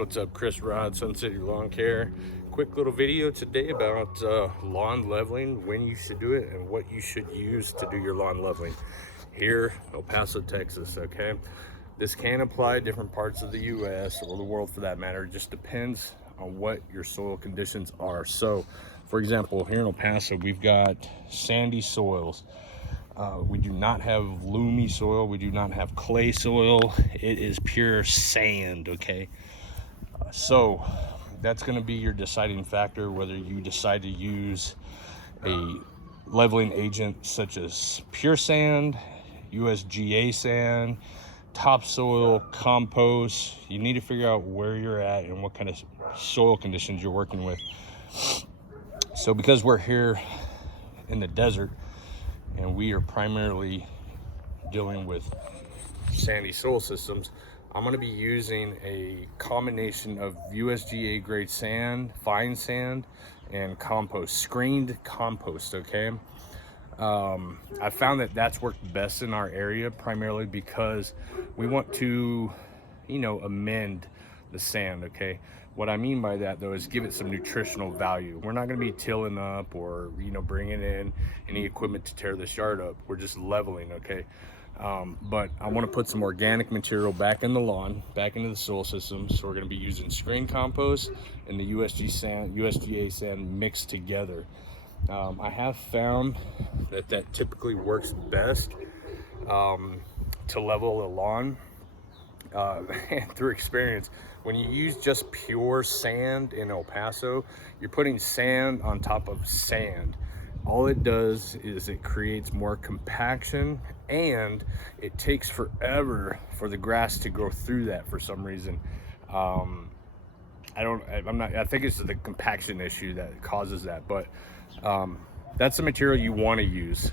what's up? Chris Rod, Sun City Lawn Care. Quick little video today about lawn leveling, when you should do it and what you should use to do your lawn leveling here in El Paso, Texas. Okay, this can apply to different parts of the US or the world for that matter. It just depends on what your soil conditions are. So for example, here in El Paso we've got sandy soils. We do not have loomy soil. We do not have clay soil. It is pure sand, okay? So that's gonna be your deciding factor, whether you decide to use a leveling agent such as pure sand, USGA sand, topsoil, compost. You need to figure out where you're at and what kind of soil conditions you're working with. So because we're here in the desert, and we are primarily dealing with sandy soil systems, I'm going to be using a combination of USGA grade sand, fine sand, and compost, screened compost, okay? I found that that's worked best in our area, primarily because we want to, amend the sand, okay? What I mean by that though is give it some nutritional value. We're not going to be tilling up or bringing in any equipment to tear this yard up. We're just leveling, okay? But I want to put some organic material back in the lawn, back into the soil system. So we're going to be using screen compost and the USGA sand mixed together. I have found that typically works best to level a lawn. And through experience, when you use just pure sand in El Paso, you're putting sand on top of sand. All it does is it creates more compaction, and it takes forever for the grass to go through that for some reason. I think it's the compaction issue that causes that, but that's the material you want to use.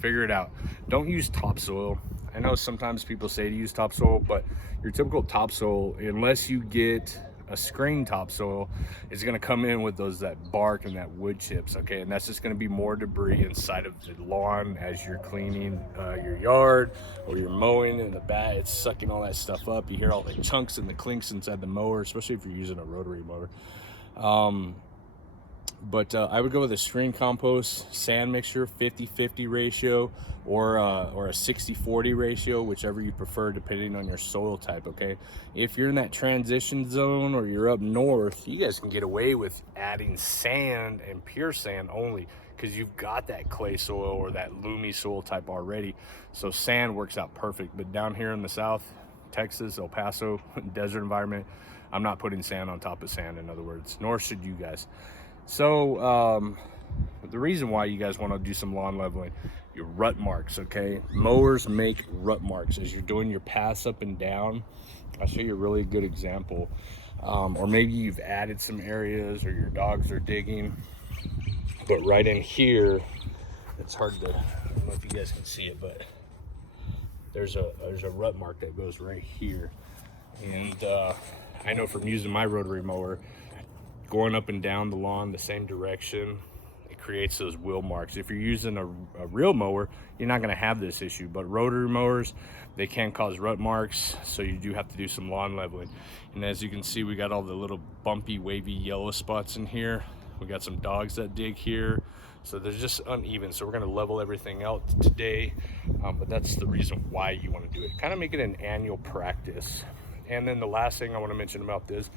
Figure it out. Don't use topsoil. I know sometimes people say to use topsoil, but your typical topsoil, unless you get a screen topsoil, is going to come in with that bark and that wood chips, okay? And that's just going to be more debris inside of the lawn as you're cleaning your yard or you're mowing in the back. It's sucking all that stuff up. You hear all the chunks and the clinks inside the mower, especially if you're using a rotary mower. But I would go with a screen compost sand mixture, 50-50 ratio, or a 60-40 ratio, whichever you prefer, depending on your soil type, okay? If you're in that transition zone or you're up north, you guys can get away with adding sand and pure sand only, because you've got that clay soil or that loomy soil type already. So sand works out perfect. But down here in the south, Texas, El Paso, desert environment, I'm not putting sand on top of sand, in other words, nor should you guys. So the reason why you guys want to do some lawn leveling, your rut marks, okay? Mowers make rut marks as you're doing your pass up and down. I'll show you a really good example. Or maybe you've added some areas, or your dogs are digging. But right in here, it's hard to, I don't know if you guys can see it, but there's a rut mark that goes right here. And I know from using my rotary mower, going up and down the lawn the same direction, it creates those wheel marks. If you're using a real mower, you're not going to have this issue, but rotary mowers, they can cause rut marks, so you do have to do some lawn leveling. And as you can see, we got all the little bumpy, wavy yellow spots in here. We got some dogs that dig here, so they're just uneven. So we're going to level everything out today, but that's the reason why you want to do it. Kind of make it an annual practice. And then the last thing I want to mention about this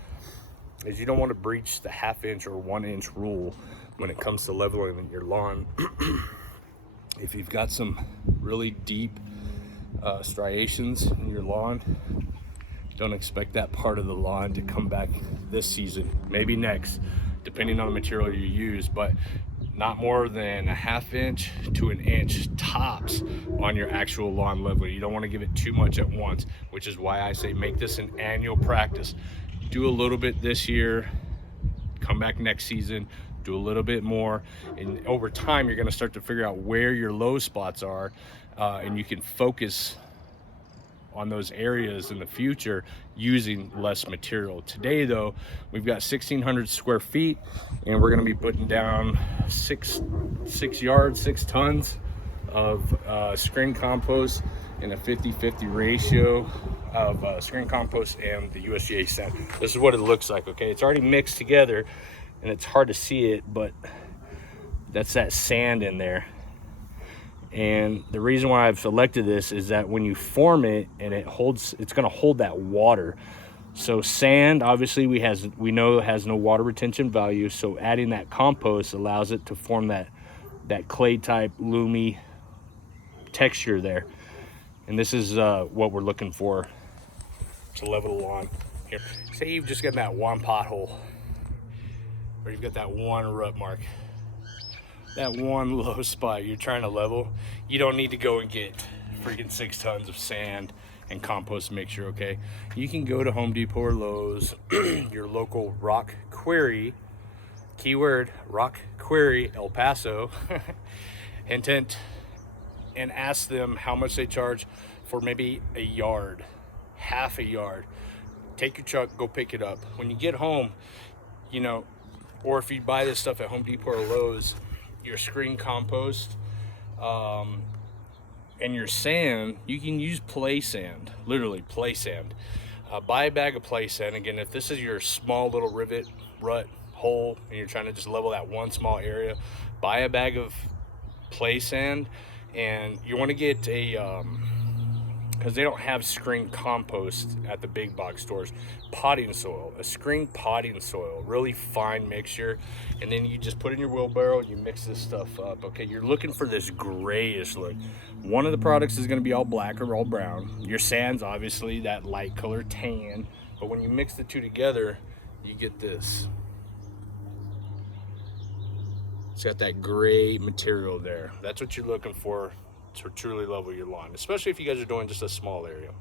is you don't want to breach the 1/2 inch or 1 inch rule when it comes to leveling your lawn. If you've got some really deep striations in your lawn, don't expect that part of the lawn to come back this season, maybe next, depending on the material you use, but not more than 1/2 inch to 1 inch tops on your actual lawn level. You don't want to give it too much at once, which is why I say make this an annual practice. Do a little bit this year, come back next season, do a little bit more, and over time you're going to start to figure out where your low spots are, and you can focus on those areas in the future using less material. Today though, we've got 1,600 square feet, and we're going to be putting down 6 tons of screen compost in a 50-50 ratio of screen compost and the USDA sand. This is what it looks like, okay? It's already mixed together and it's hard to see it, but that's that sand in there. And the reason why I've selected this is that when you form it and it's gonna hold that water. So sand, obviously we know it has no water retention value, so adding that compost allows it to form that clay type loomy texture there. And this is what we're looking for to level the lawn. Here, say you've just got that one pothole, or you've got that one rut mark, that one low spot you're trying to level. You don't need to go and get freaking 6 tons of sand and compost mixture, okay? You can go to Home Depot or Lowe's, your local rock quarry, keyword rock quarry, El Paso, intent, and ask them how much they charge for maybe a yard, half a yard. Take your truck, go pick it up. When you get home, you know, or if you buy this stuff at Home Depot or Lowe's, your screen compost and your sand, you can use play sand, literally play sand. Buy a bag of play sand. Again, if this is your small little rivet, rut, hole, and you're trying to just level that one small area, buy a bag of play sand. And you want to get a because they don't have screen compost at the big box stores, potting soil, a screen potting soil, really fine mixture. And then you just put in your wheelbarrow, you mix this stuff up, okay? You're looking for this grayish look. One of the products is going to be all black or all brown. Your sand's obviously that light color tan, but when you mix the two together, you get this. It's got that gray material there. That's what you're looking for to truly level your lawn, especially if you guys are doing just a small area.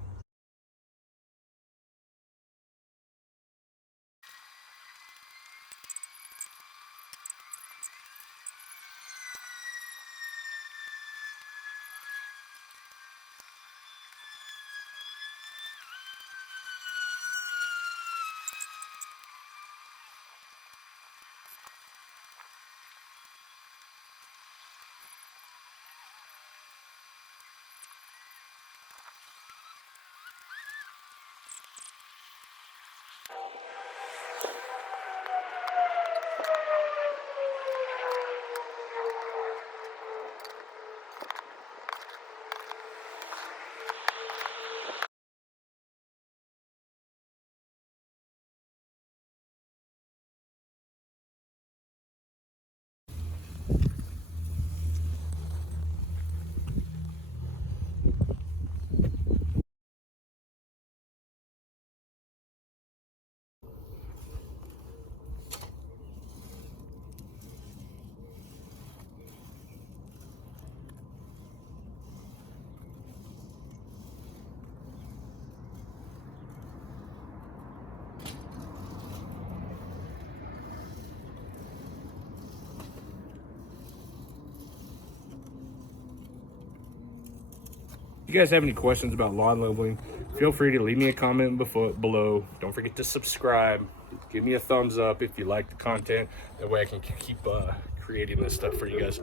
If you guys have any questions about lawn leveling, feel free to leave me a comment below. Don't forget to subscribe. Give me a thumbs up if you like the content. That way I can keep creating this stuff for you guys.